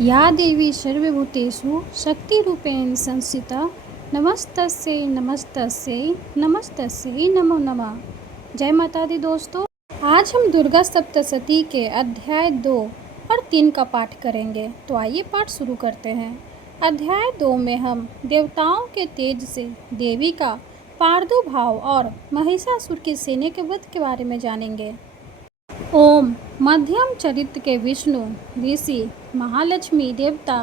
या देवी सर्वभूतेषु शक्तिरूपेण संस्थिता नमस्तस्यै नमस्तस्यै नमस्तस्यै नमो नमः। जय माता दी दोस्तों, आज हम दुर्गा सप्तशती के अध्याय 2 और 3 का पाठ करेंगे। तो आइए पाठ शुरू करते हैं। अध्याय 2 में हम देवताओं के तेज से देवी का प्रादुर्भाव और महिषासुर की सैन्य के वध के बारे में जानेंगे। ओम मध्यम चरित्र के विष्णु ऋषि महालक्ष्मी देवता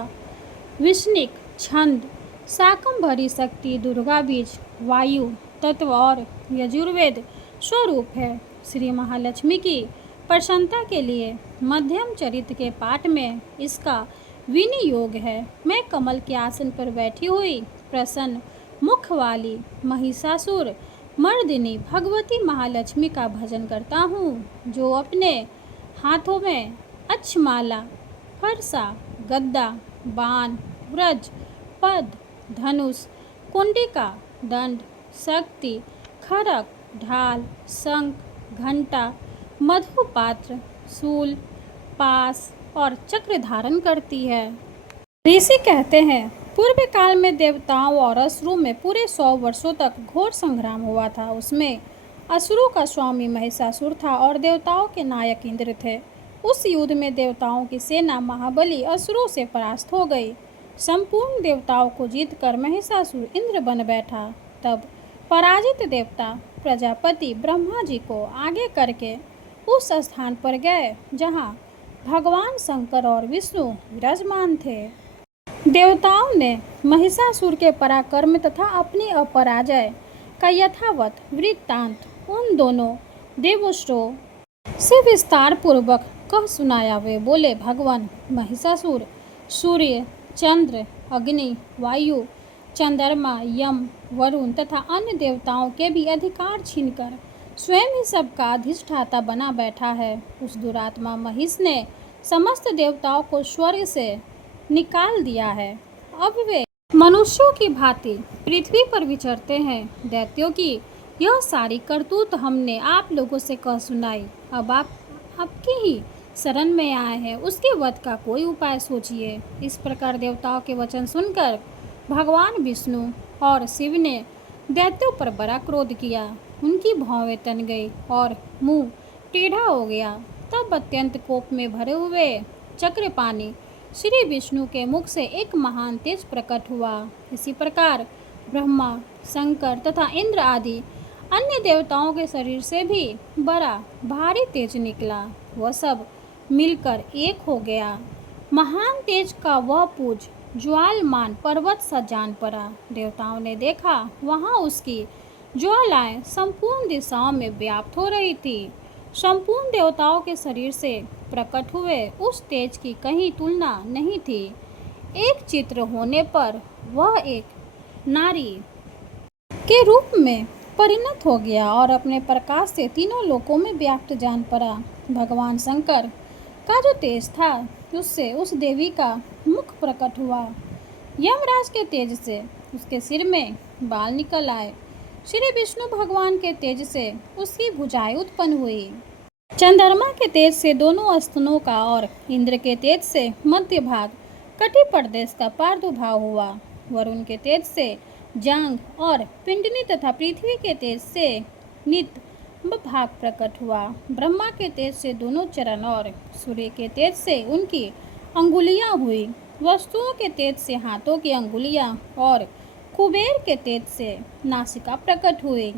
विष्णिक छंद शाकंभरी शक्ति दुर्गा बीज वायु तत्व और यजुर्वेद स्वरूप है। श्री महालक्ष्मी की प्रसन्नता के लिए मध्यम चरित्र के पाठ में इसका विनियोग है। मैं कमल के आसन पर बैठी हुई प्रसन्न मुख वाली महिषासुर मर्दिनी भगवती महालक्ष्मी का भजन करता हूँ, जो अपने हाथों में अक्षमाला फरसा गद्दा बाण व्रज पद धनुष कुंडिका दंड शक्ति खड़ग ढाल शंख घंटा मधुपात्र शूल पास और चक्र धारण करती है। ऋषि कहते हैं, पूर्व काल में देवताओं और असुरों में पूरे 100 वर्षों तक घोर संग्राम हुआ था। उसमें असुरों का स्वामी महिषासुर था और देवताओं के नायक इंद्र थे। उस युद्ध में देवताओं की सेना महाबली असुरों से परास्त हो गई। संपूर्ण देवताओं को जीतकर महिषासुर इंद्र बन बैठा। तब पराजित देवता प्रजापति ब्रह्मा जी को आगे करके उस स्थान पर गए जहाँ भगवान शंकर और विष्णु विराजमान थे। देवताओं ने महिषासुर के पराक्रम तथा अपनी अपराजय का यथावत वृत्तांत उन दोनों देवों से विस्तार पूर्वक कह सुनाया। वे बोले, भगवान महिषासुर सूर्य चंद्र अग्नि वायु चंद्रमा यम वरुण तथा अन्य देवताओं के भी अधिकार छीनकर स्वयं ही सबका अधिष्ठाता बना बैठा है। उस दुरात्मा महिष ने समस्त देवताओं को स्वर्ग से निकाल दिया है। अब वे मनुष्यों की भांति पृथ्वी पर विचरते हैं। दैत्यों की यह सारी करतूत हमने आप लोगों से कह सुनाई। अब आप आपकी ही शरण में आए हैं, उसके वध का कोई उपाय सोचिए। इस प्रकार देवताओं के वचन सुनकर भगवान विष्णु और शिव ने दैत्यों पर बड़ा क्रोध किया। उनकी भौवें तन गई और मुंह टेढ़ा हो गया। तब अत्यंत कोप में भरे हुए चक्रपाणी श्री विष्णु के मुख से एक महान तेज प्रकट हुआ। इसी प्रकार ब्रह्मा शंकर तथा इंद्र आदि अन्य देवताओं के शरीर से भी बड़ा भारी तेज निकला। वह सब मिलकर एक हो गया। महान तेज का वह पुंज ज्वालमान पर्वत सा जान पड़ा। देवताओं ने देखा, वहां उसकी ज्वालाएं संपूर्ण दिशाओं में व्याप्त हो रही थी। संपूर्ण देवताओं के शरीर से प्रकट हुए उस तेज की कहीं तुलना नहीं थी। एक चित्र होने पर वह एक नारी के रूप में परिणत हो गया और अपने प्रकाश से तीनों लोकों में व्याप्त जान पड़ा। भगवान शंकर का जो तेज था, उससे उस देवी का मुख प्रकट हुआ। यमराज के तेज से उसके सिर में बाल निकल आए। श्री विष्णु भगवान के तेज से उसकी भुजाएं उत्पन्न हुई। चंद्रमा के तेज से दोनों स्तनों का और इंद्र के तेज से मध्य भाग कटी प्रदेश का प्रादुर्भाव हुआ। वरुण के तेज से जांघ और पिंडनी तथा पृथ्वी के तेज से नित भाग प्रकट हुआ। ब्रह्मा के तेज से दोनों चरण और सूर्य के तेज से उनकी अंगुलियां हुई। वस्तुओं के तेज से हाथों की अंगुलियां और कुबेर के तेज से नासिका प्रकट हुई।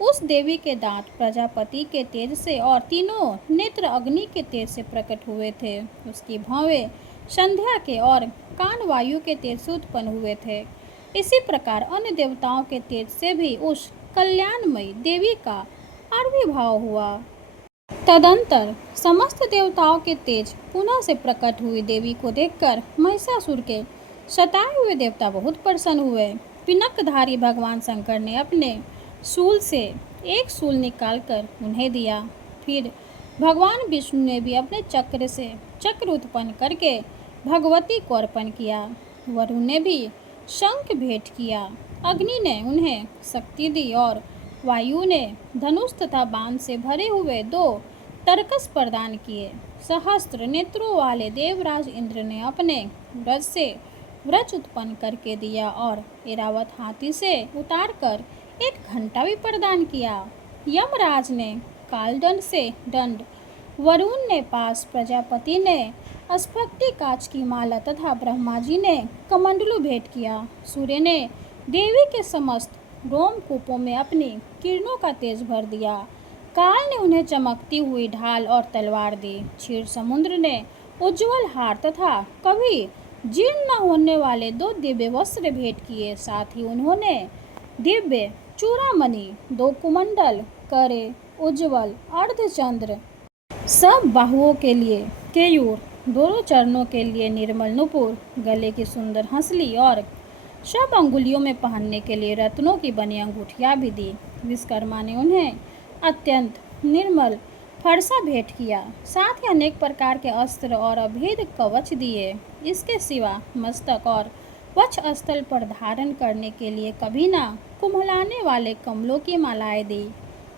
उस देवी के दांत प्रजापति के तेज से और तीनों नेत्र अग्नि के तेज से प्रकट हुए थे। उसकी भौवें संध्या के और कान वायु के तेज से उत्पन्न हुए थे। इसी प्रकार अन्य देवताओं के तेज से भी उस कल्याणमयी देवी का आविर्भाव हुआ। तदंतर समस्त देवताओं के तेज पुनः से प्रकट हुई देवी को देखकर महिषासुर के सताए हुए देवता बहुत प्रसन्न हुए। पिनकधारी भगवान शंकर ने अपने शूल से एक शूल निकालकर उन्हें दिया। फिर भगवान विष्णु ने भी अपने चक्र से चक्र उत्पन्न करके भगवती को अर्पण किया। वरुण ने भी शंख भेंट किया। अग्नि ने उन्हें शक्ति दी और वायु ने धनुष तथा बाण से भरे हुए 2 तर्कस प्रदान किए। सहस्त्र नेत्रों वाले देवराज इंद्र ने अपने व्रज से व्रज उत्पन्न करके दिया और ऐरावत हाथी से उतारकर एक घंटा भी प्रदान किया। यमराज ने कालदंड से दंड, वरुण ने पास, प्रजापति ने स्फटिक कांच की माला तथा ब्रह्मा जी ने कमंडलू भेंट किया। सूर्य ने देवी के समस्त रोमकूपों में अपनी किरणों का तेज भर दिया। काल ने उन्हें चमकती हुई ढाल और तलवार दी। क्षीर समुद्र ने उज्जवल हार तथा कभी जीर्ण न होने वाले 2 दिव्य वस्त्र भेंट किए। साथ ही उन्होंने दिव्य चूड़ामणि, 2 कुमंडल, करे उज्जवल अर्धचंद्र, सब बाहुओं के लिए केयूर, दोनों चरणों के लिए निर्मल नुपुर, गले की सुंदर हंसली और सब अंगुलियों में पहनने के लिए रत्नों की बनी अंगूठियाँ भी दी। विश्वकर्मा ने उन्हें अत्यंत निर्मल फरसा भेंट किया। साथ ही अनेक प्रकार के अस्त्र और अभेद कवच दिए। इसके सिवा मस्तक और वक्ष स्थल पर धारण करने के लिए कभी ना कुम्हलाने वाले कमलों की मालाएं दी।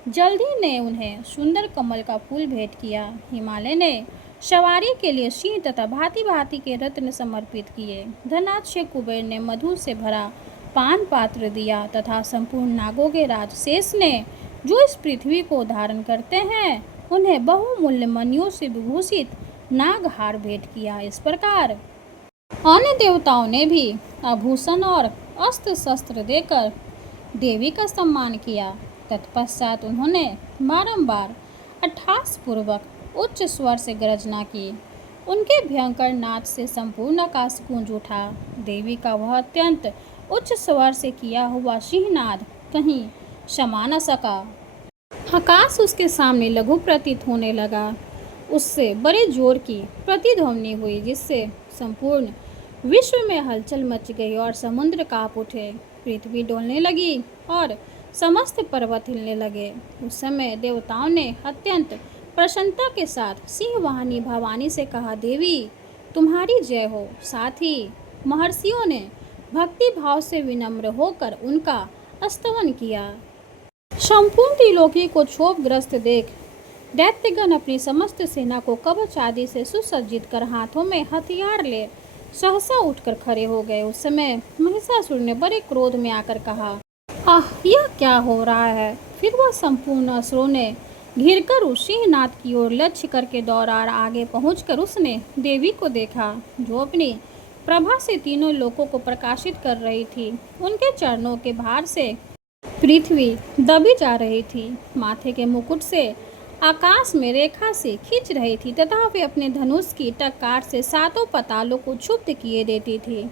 जल्दी ने उन्हें सुंदर कमल का फूल भेंट किया। हिमालय ने सवारी के लिए सिंह तथा भांति भांति के रत्न समर्पित किए। धनाढ्य से कुबेर ने मधु से भरा पान पात्र दिया तथा संपूर्ण नागों के राज शेष ने, जो इस पृथ्वी को धारण करते हैं, उन्हें बहुमूल्य मणियों से विभूषित नागहार भेंट किया। इस प्रकार अन्य देवताओं ने भी आभूषण और अस्त्र शस्त्र देकर देवी का सम्मान किया। तत्पश्चात उन्होंने बारंबार अट्टहासपूर्वक उच्च स्वर से गर्जना की। उनके भयंकर नाद से संपूर्ण आकाश गूंज उठा। देवी का वह अत्यंत उच्च स्वर से किया हुआ सिंहनाद कहीं समा न सका। आकाश उसके सामने लघु प्रतीत होने लगा। उससे बड़े जोर की प्रतिध्वनि हुई, जिससे संपूर्ण विश्व में हलचल मच गई और समुद्र कांप उठे। पृथ्वी डोलने लगी और समस्त पर्वत हिलने लगे। उस समय देवताओं ने अत्यंत प्रसन्नता के साथ सिंहवाहिनी भवानी से कहा, देवी तुम्हारी जय हो। साथ ही महर्षियों ने भक्ति भाव से विनम्र होकर उनका स्तवन किया। संपूर्ण त्रिलोकी को क्षोभग्रस्त देख दैत्यगण अपनी समस्त सेना को कवच आदि से सुसज्जित कर हाथों में हथियार ले सहसा उठकर खड़े हो गए। उस समय महिषासुर ने बड़े क्रोध में आकर कहा, आह, यह क्या हो रहा है। फिर वह संपूर्ण असुरों ने घिरकर उस सिंहनाद की ओर लक्ष्य करके दौड़ा। आगे पहुंचकर उसने देवी को देखा, जो अपनी प्रभा से तीनों लोकों को प्रकाशित कर रही थी। उनके चरणों के भार से पृथ्वी दबी जा रही थी। माथे के मुकुट से आकाश में रेखा से खींच रही थी तथा वे अपने धनुष की टक्कार से 7 पातालों को क्षुब्ध किए देती थी।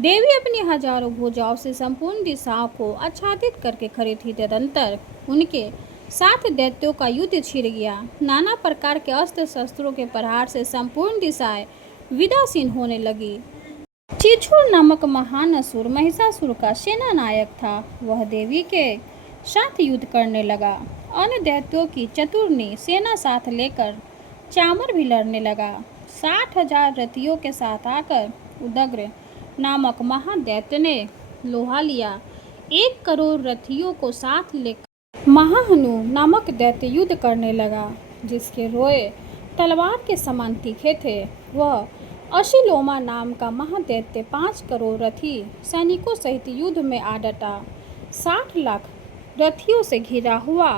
देवी अपनी हजारों भुजाओं से संपूर्ण दिशाओं को आच्छादित करके खड़ी थी। तदंतर उनके 7 दैत्यों का युद्ध छिड़ गया। नाना प्रकार के अस्त्र शस्त्रों के प्रहार से संपूर्ण दिशाएं विदासीन होने लगी। चिछुर नामक महान असुर महिषासुर का सेना नायक था। वह देवी के साथ युद्ध करने लगा। अन्य दैत्यों की चतुर्नी सेना साथ लेकर चामर भी लड़ने लगा। 60,000 रथियों के साथ आकर उदग्र नामक महादैत्य ने लोहा लिया। 1 करोड़ रथियों को साथ लेकर महाहनु नामक दैत्य युद्ध करने लगा, जिसके रोए तलवार के समान तीखे थे। वह अशिलोमा नाम का महादैत्य 5 करोड़ रथी सैनिकों सहित युद्ध में आ डटा। 60 लाख रथियों से घिरा हुआ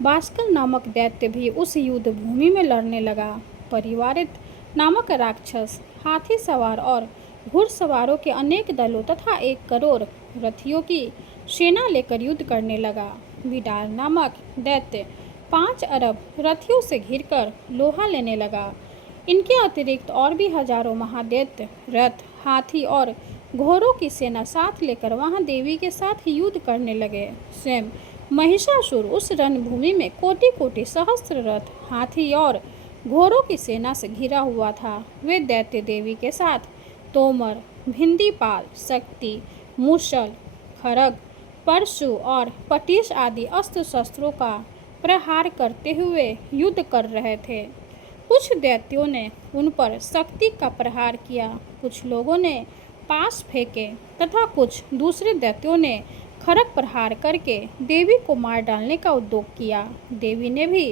भास्कर नामक दैत्य भी उस युद्ध भूमि में लड़ने लगा। परिवारित नामक राक्षस हाथी सवार और घुड़सवारों के अनेक दलों तथा 1 करोड़ रथियों की सेना लेकर युद्ध करने लगा। विडाल नामक दैत्य 5 अरब रथियों से घिरकर लोहा लेने लगा। इनके अतिरिक्त और भी हजारों महादैत्य रथ, हाथी और घोड़ों की सेना साथ लेकर वहां देवी के साथ ही युद्ध करने लगे। स्वयं महिषासुर उस रणभूमि में कोटि कोटि सहस्त्र रथ, हाथी और घोड़ों की सेना से घिरा हुआ था। वे दैत्य देवी के साथ तोमर, भिंदीपाल, शक्ति, मूसल, खरग, परशु और पटीस आदि अस्त्र शस्त्रों का प्रहार करते हुए युद्ध कर रहे थे। कुछ दैत्यों ने उन पर शक्ति का प्रहार किया, कुछ लोगों ने पास फेंके तथा कुछ दूसरे दैत्यों ने खड़ग प्रहार करके देवी को मार डालने का उद्योग किया। देवी ने भी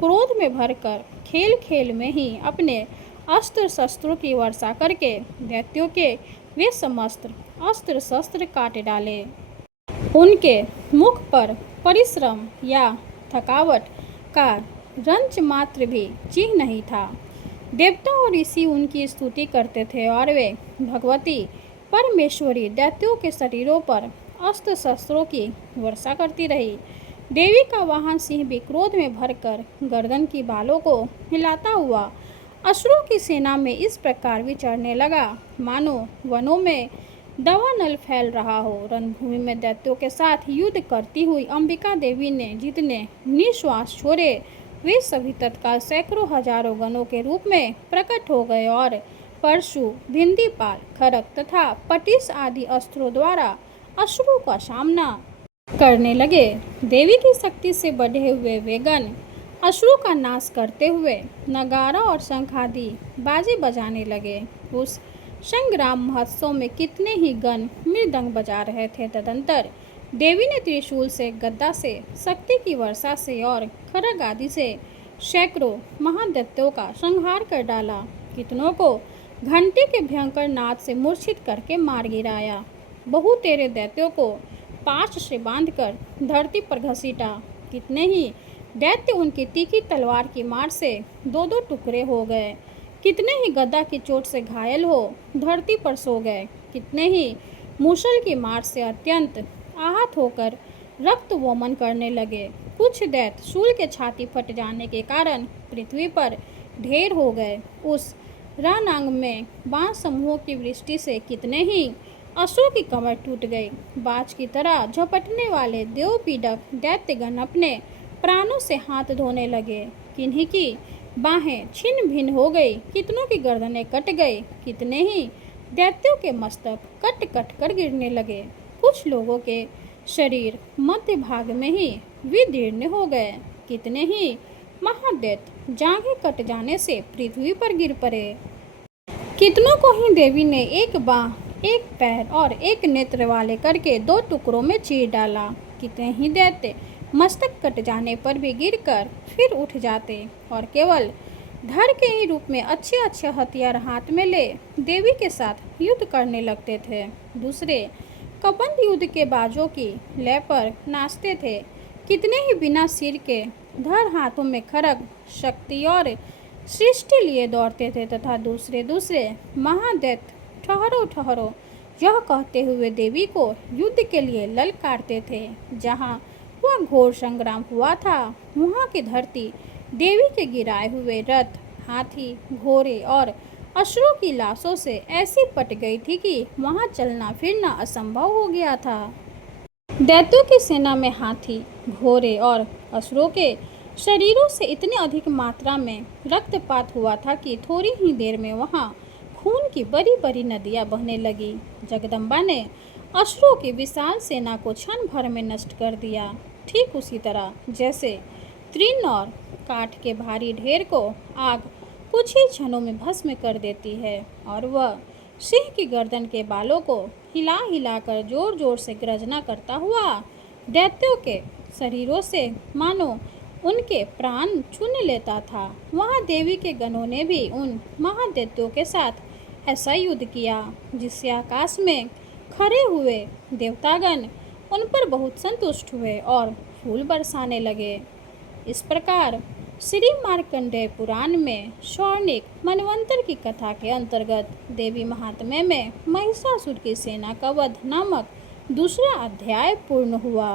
क्रोध में भरकर खेल खेल में ही अपने अस्त्र शस्त्रों की वर्षा करके दैत्यों के वे समस्त अस्त्र शस्त्र काट डाले। उनके मुख पर परिश्रम या थकावट का रंच मात्र भी चिन्ह नहीं था। देवता और ऋषि उनकी स्तुति करते थे और वे भगवती परमेश्वरी दैत्यों के शरीरों पर अस्त्र शस्त्रों की वर्षा करती रही। देवी का वाहन सिंह भी क्रोध में भरकर गर्दन की बालों को हिलाता हुआ असुरों की सेना में इस प्रकार विचरने लगा मानो वनों में दावानल फैल रहा हो। रणभूमि में दैत्यों के साथ युद्ध करती हुई अंबिका देवी ने जितने निश्वास छोड़े वे सभी तत्काल सैकड़ों हजारों गणों के रूप में प्रकट हो गए और परशु, भिंदीपाल, खड़ग तथा पटिस आदि अस्त्रों द्वारा असुरों का सामना करने लगे। देवी की शक्ति से बढ़े हुए वे गण असुरों का नाश करते हुए नगारा और शंख आदि बाजे बजाने लगे। उस संग्राम महोत्सव में कितने ही गण मृदंग बजा रहे थे। तदंतर देवी ने त्रिशूल से, गदा से, शक्ति की वर्षा से और खड्ग आदि से सैकड़ों महादैत्यों का संहार कर डाला। कितनों को घंटे के भयंकर नाद से मूर्छित करके मार गिराया। बहुतेरे दैत्यों को पाश से बांधकर धरती पर घसीटा। कितने ही दैत्य उनकी तीखी तलवार की मार से दो दो टुकड़े हो गए। कितने ही गदा की चोट से घायल हो धरती पर सो गए। कितने ही मूसल की मार से अत्यंत आहत होकर रक्त वमन करने लगे। कुछ दैत्य शूल के छाती फट जाने के कारण पृथ्वी पर ढेर हो गए। उस रणांग में बाण समूहों की वृष्टि से कितने ही असुरों की कमर टूट गई। बाज की तरह झपटने वाले देवपीड़क दैत्यगण अपने प्राणों से हाथ धोने लगे। किन्हीं की बाहें छिन्न भिन्न हो गई, कितनों की गर्दनें कट गई। कितने ही दैत्यों के मस्तक कट कट कर गिरने लगे। कुछ लोगों के शरीर मध्य भाग में ही विदीर्ण हो गए। कितने ही महादैत्य जांघें कट जाने से पृथ्वी पर गिर पड़े। कितनों को ही देवी ने एक बांह, एक पैर और एक नेत्र वाले करके दो टुकड़ों में चीर डाला। कितने ही दैत्य मस्तक कट जाने पर भी गिरकर फिर उठ जाते और केवल धड़ के ही रूप में अच्छे अच्छे हथियार हाथ में ले देवी के साथ युद्ध करने लगते थे। दूसरे कबंध युद्ध के बाजों की लय पर नाचते थे। कितने ही बिना सिर के धड़ हाथों में खड्ग, शक्ति और सृष्टि लिए दौड़ते थे तथा दूसरे महादैत्य ठहरो ठहरो यह कहते हुए देवी को युद्ध के लिए ललकारते थे। जहाँ वह घोर संग्राम हुआ था वहाँ की धरती देवी के गिराए हुए रथ, हाथी, घोड़े और असुरों की लाशों से ऐसी पट गई थी कि वहाँ चलना फिरना असंभव हो गया था। दैत्यों की सेना में हाथी, घोड़े और असुरों के शरीरों से इतनी अधिक मात्रा में रक्तपात हुआ था कि थोड़ी ही देर में वहाँ खून की बड़ी बड़ी नदियाँ बहने लगी। जगदम्बा ने असुरों की विशाल सेना को क्षण भर में नष्ट कर दिया। ठीक उसी तरह जैसे तृण और काठ के भारी ढेर को आग कुछ ही क्षणों में भस्म कर देती है और वह सिंह की गर्दन के बालों को हिला हिलाकर जोर जोर से गर्जना करता हुआ दैत्यों के शरीरों से मानो उनके प्राण छीन लेता था। वहाँ देवी के गणों ने भी उन महादैत्यों के साथ ऐसा युद्ध किया जिससे आकाश में खड़े हुए देवतागण उन पर बहुत संतुष्ट हुए और फूल बरसाने लगे। इस प्रकार श्री मार्कंडेय पुराण में स्वर्णिक मनवंतर की कथा के अंतर्गत देवी महात्म्य में महिषासुर की सेना का वध नामक दूसरा अध्याय पूर्ण हुआ।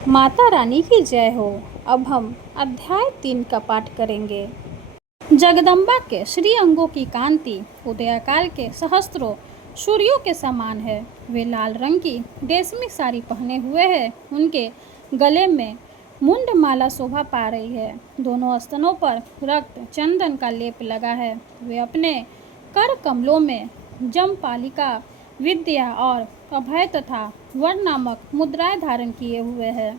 माता रानी की जय हो। अब हम अध्याय 3 का पाठ करेंगे। जगदम्बा के श्री अंगों की कांति उदयकाल के सहस्त्रों सूर्यों के समान है। वे लाल रंग की रेशमी साड़ी पहने हुए हैं। उनके गले में मुंडमाला शोभा पा रही है। दोनों स्तनों पर रक्त चंदन का लेप लगा है। वे अपने कर कमलों में जमपालिका, विद्या और अभय तथा वर नामक मुद्राएं धारण किए हुए हैं।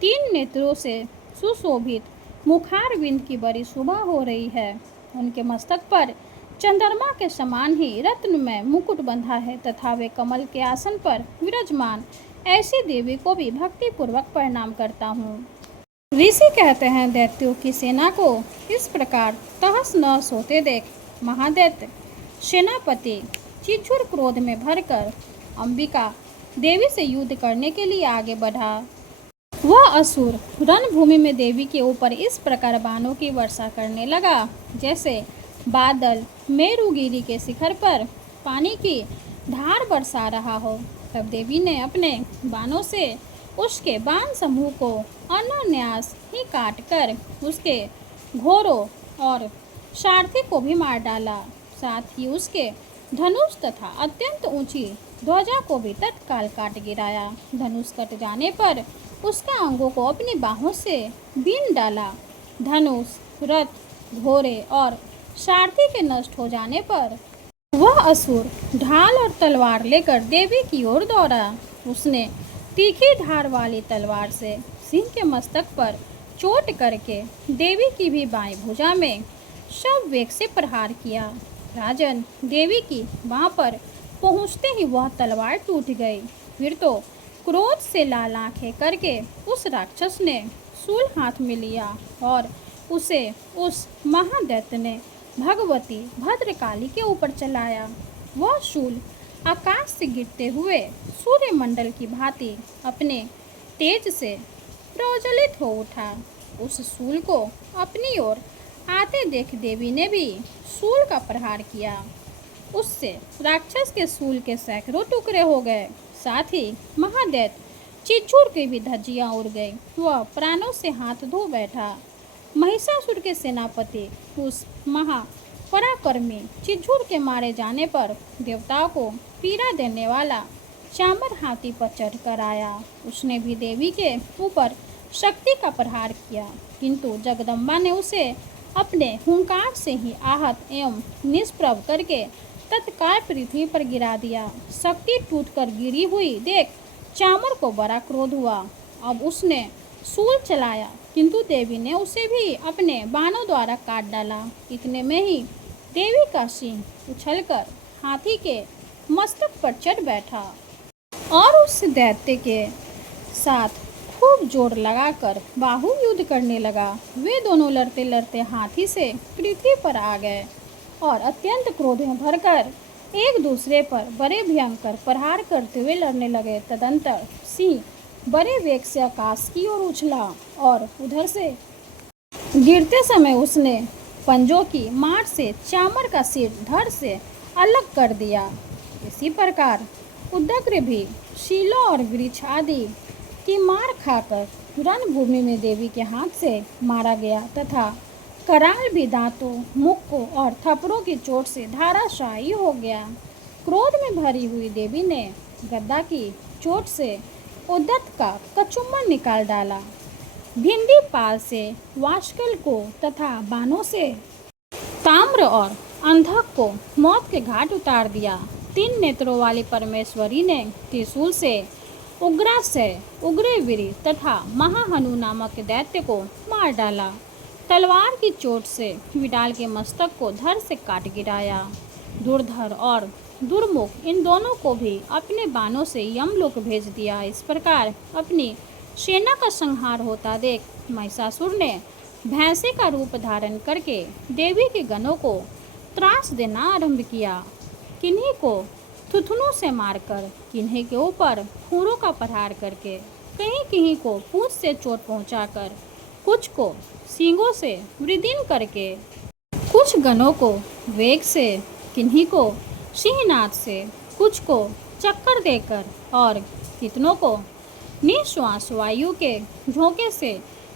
3 नेत्रों से सुशोभित मुखारविंद की बड़ी शोभा हो रही है। उनके मस्तक पर चंद्रमा के समान ही रत्नमय मुकुट बंधा है तथा वे कमल के आसन पर विराजमान ऐसी देवी को भी भक्तिपूर्वक प्रणाम करता हूँ। ऋषि कहते हैं दैत्यों की सेना को इस प्रकार तहस नहस होते देख महादैत्य सेनापति चिचुर क्रोध में भरकर अंबिका देवी से युद्ध करने के लिए आगे बढ़ा। वह असुर रणभूमि में देवी के ऊपर इस प्रकार बाणों की वर्षा करने लगा जैसे बादल मेरुगिरी के शिखर पर पानी की धार बरसा रहा हो। तब देवी ने अपने बाणों से उसके बाण समूह को अनायास ही काट कर उसके घोड़ों और सारथी को भी मार डाला। साथ ही उसके धनुष तथा अत्यंत ऊंची ध्वजा को भी तत्काल काट गिराया। धनुष कट जाने पर उसके अंगों को अपनी बाहों से बीन डाला। धनुष, रथ, घोड़े और सारथी के नष्ट हो जाने पर वह असुर ढाल और तलवार लेकर देवी की ओर दौड़ा। उसने तीखी धार वाली तलवार से सिंह के मस्तक पर चोट करके देवी की भी बाएं भुजा में सब वेग से प्रहार किया। राजन, देवी की बाह पर पहुंचते ही वह तलवार टूट गई। फिर तो क्रोध से लाल आंखें करके उस राक्षस ने शूल हाथ में लिया और उसे उस महादैत्य ने भगवती भद्रकाली के ऊपर चलाया। वह शूल आकाश से गिरते हुए सूर्यमंडल की भांति अपने तेज से प्रज्वलित हो उठा। उस शूल को अपनी ओर आते देख देवी ने भी शूल का प्रहार किया। उससे राक्षस के शूल के सैकड़ों टुकड़े हो गए। साथ ही महादैत्य चिचुर की भी धज्जियां उड़ गई। वह प्राणों से हाथ धो बैठा। महिषासुर के सेनापति उस महापराक्रमी चिचुर के मारे जाने पर देवताओं को पीड़ा देने वाला चामर हाथी पर चढ़कर आया। उसने भी देवी के ऊपर शक्ति का प्रहार किया, किंतु जगदम्बा ने उसे अपने हुंकार से ही आहत एवं निष्प्रभ करके तत्काल पृथ्वी पर गिरा दिया। शक्ति टूटकर गिरी हुई देख चामर को बड़ा क्रोध हुआ। अब उसने शूल चलाया, किंतु देवी ने उसे भी अपने बाणों द्वारा काट डाला। इतने में ही देवी का सिंह उछलकर हाथी के मस्तक पर चढ़ बैठा और उस दैत्य के साथ खूब जोर लगाकर बाहु युद्ध करने लगा। वे दोनों लड़ते लड़ते हाथी से पृथ्वी पर आ गए और अत्यंत क्रोध में भरकर एक दूसरे पर बड़े भयंकर प्रहार करते हुए लड़ने लगे। तदंतर सिंह बड़े वेग से आकाश की ओर उछला और उधर से गिरते समय उसने पंजों की मार से चामर का सिर धड़ से अलग कर दिया। इसी प्रकार उदग्र भी शीलों और वृक्ष आदि की मार खाकर रणभूमि में देवी के हाथ से मारा गया तथा कराल भी दांतों, मुक्कों और थप्पड़ों की चोट से धाराशायी हो गया। क्रोध में भरी हुई देवी ने गदा की चोट से उद्दत का कचुम्बन निकाल डाला। भिंडी पाल से वाशकल को तथा बाणों से ताम्र और अंधक को मौत के घाट उतार दिया। 3 नेत्रों वाली परमेश्वरी ने त्रिशूल से उग्रासय, उग्रवीर तथा महाहनु नामक दैत्य को मार डाला। तलवार की चोट से विडाल के मस्तक को धड़ से काट गिराया। दुर्धर और दुर्मुख इन दोनों को भी अपने बाणों से यमलोक भेज दिया। इस प्रकार अपनी सेना का संहार होता देख महिषासुर ने भैंसे का रूप धारण करके देवी के गणों को त्रास देना आरंभ किया। किन्हीं को थुथुनों से मारकर, किन्हीं के ऊपर खूरों का प्रहार करके, कहीं कहीं को पूंछ से चोट पहुंचाकर, कुछ को सींगों से वृद्धि करके, कुछ गणों को वेग से, किन्हीं को सिंहनाद से, कुछ को चक्कर देकर और कितनों को निश्वास वायु के झोंके से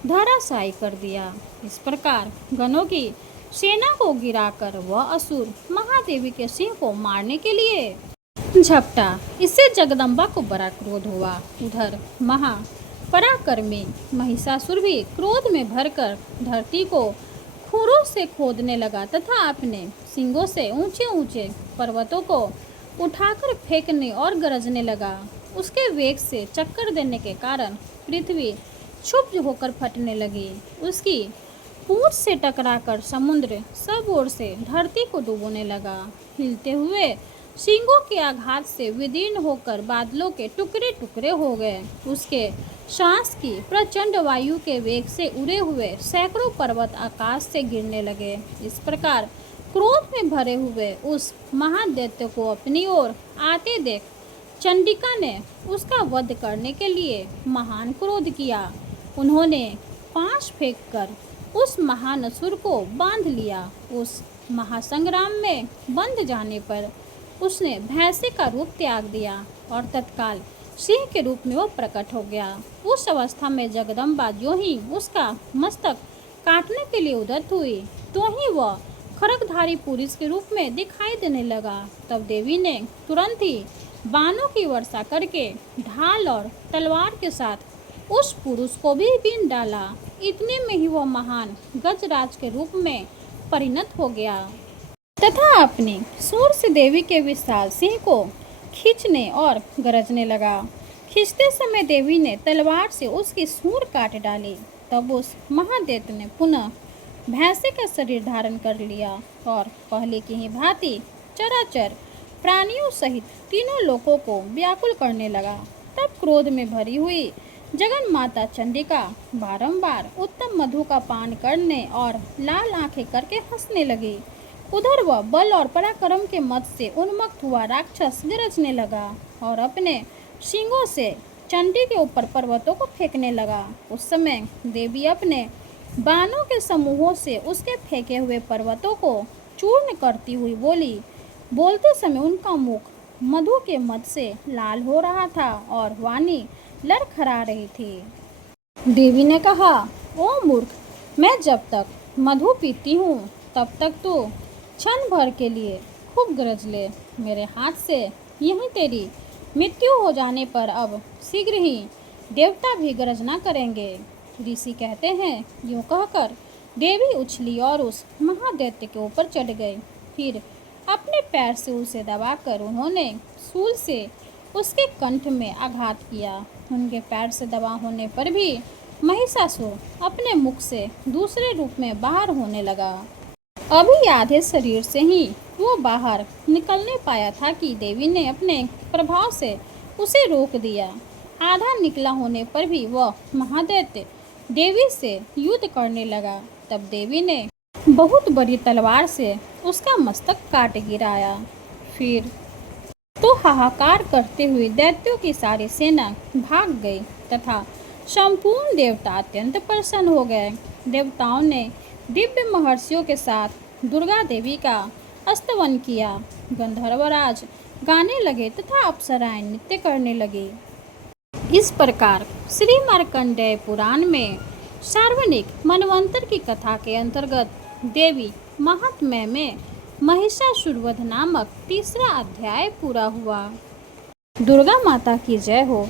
धराशायी कर दिया। इस प्रकार गणों की सेना को गिराकर वह असुर महादेवी के सिंह को मारने के लिए झपटा। इससे जगदम्बा को बड़ा क्रोध हुआ। उधर महापराक्रमी महिषासुर भी क्रोध में भरकर धरती को खूरों से खोदने लगा तथा अपने सींगों से ऊंचे ऊंचे पर्वतों को उठाकर फेंकने और गरजने लगा। उसके वेग से चक्कर देने के कारण पृथ्वी क्षुब्ध होकर फटने लगी। उसकी पूंछ से टकराकर समुद्र सब ओर से धरती को डुबोने लगा। हिलते हुए सींगों के आघात से विदीर्ण होकर बादलों के टुकड़े टुकड़े हो गए। उसके सांस की प्रचंड वायु के वेग से उड़े हुए सैकड़ों पर्वत आकाश से गिरने लगे। इस प्रकार क्रोध में भरे हुए उस महादैत्य को अपनी ओर आते देख चंडिका ने उसका वध करने के लिए महान क्रोध किया। उन्होंने पाश फेंककर उस महान असुर को बांध लिया। उस महासंग्राम में बंध जाने पर उसने भैंसे का रूप त्याग दिया और तत्काल सिंह के रूप में वो प्रकट हो गया। उस अवस्था में जगदम्बा जो ही उसका मस्तक काटने के लिए उद्यत हुई तो ही वह खड्गधारी पुरुष के रूप में दिखाई देने लगा। तब देवी ने तुरंत ही बाणों की वर्षा करके ढाल और तलवार के साथ उस पुरुष को भी बीन डाला। इतने में ही वह महान गजराज के रूप में परिणत हो गया तथा अपनी सूर से देवी के विशाल सिंह को खींचने और गरजने लगा। खींचते समय देवी ने तलवार से उसकी सूर काट डाली। तब उस महादैत्य ने पुनः भैंसे का शरीर धारण कर लिया और पहले की ही भांति चराचर प्राणियों सहित तीनों लोगों को व्याकुल करने लगा। तब क्रोध में भरी हुई जगन माता चंडिका बारंबार उत्तम मधु का पान करने और लाल आंखें करके हंसने लगी। उधर वह बल और पराक्रम के मत से उन्मत्त हुआ राक्षस गरजने लगा और अपने सींगों से चंडी के ऊपर पर्वतों को फेंकने लगा। उस समय देवी अपने बाणों के समूहों से उसके फेंके हुए पर्वतों को चूर्ण करती हुई बोली। बोलते समय उनका मुख मधु के मद से लाल हो रहा था और वाणी लड़खड़ा रही थी। देवी ने कहा, ओ मूर्ख, मैं जब तक मधु पीती हूँ तब तक तो क्षण भर के लिए खूब गरज ले। मेरे हाथ से यहीं तेरी मृत्यु हो जाने पर अब शीघ्र ही देवता भी गरजना करेंगे। ऋषि कहते हैं, यूँ कहकर देवी उछली और उस महादैत्य के ऊपर चढ़ गई। फिर अपने पैर से उसे दबाकर उन्होंने शूल से उसके कंठ में आघात किया। उनके पैर से दबा होने पर भी महिषासुर अपने मुख से दूसरे रूप में बाहर होने लगा। अभी आधे शरीर से ही वो बाहर निकलने पाया था कि देवी ने अपने प्रभाव से उसे रोक दिया। आधा निकला होने पर भी वह महादैत्य देवी से युद्ध करने लगा। तब देवी ने बहुत बड़ी तलवार से उसका मस्तक काट गिराया। फिर तो हाहाकार करते हुए दैत्यों की सारी सेना भाग गई तथा संपूर्ण देवता अत्यंत प्रसन्न हो गए। देवताओं ने दिव्य महर्षियों के साथ दुर्गा देवी का स्तवन किया। गंधर्वराज गाने लगे तथा अप्सराएं नृत्य करने लगी। इस प्रकार श्री मार्कंडेय पुराण में सार्वनिक मनवंतर की कथा के अंतर्गत देवी महात्म्य में महिषासुर वध नामक तीसरा अध्याय पूरा हुआ। दुर्गा माता की जय हो।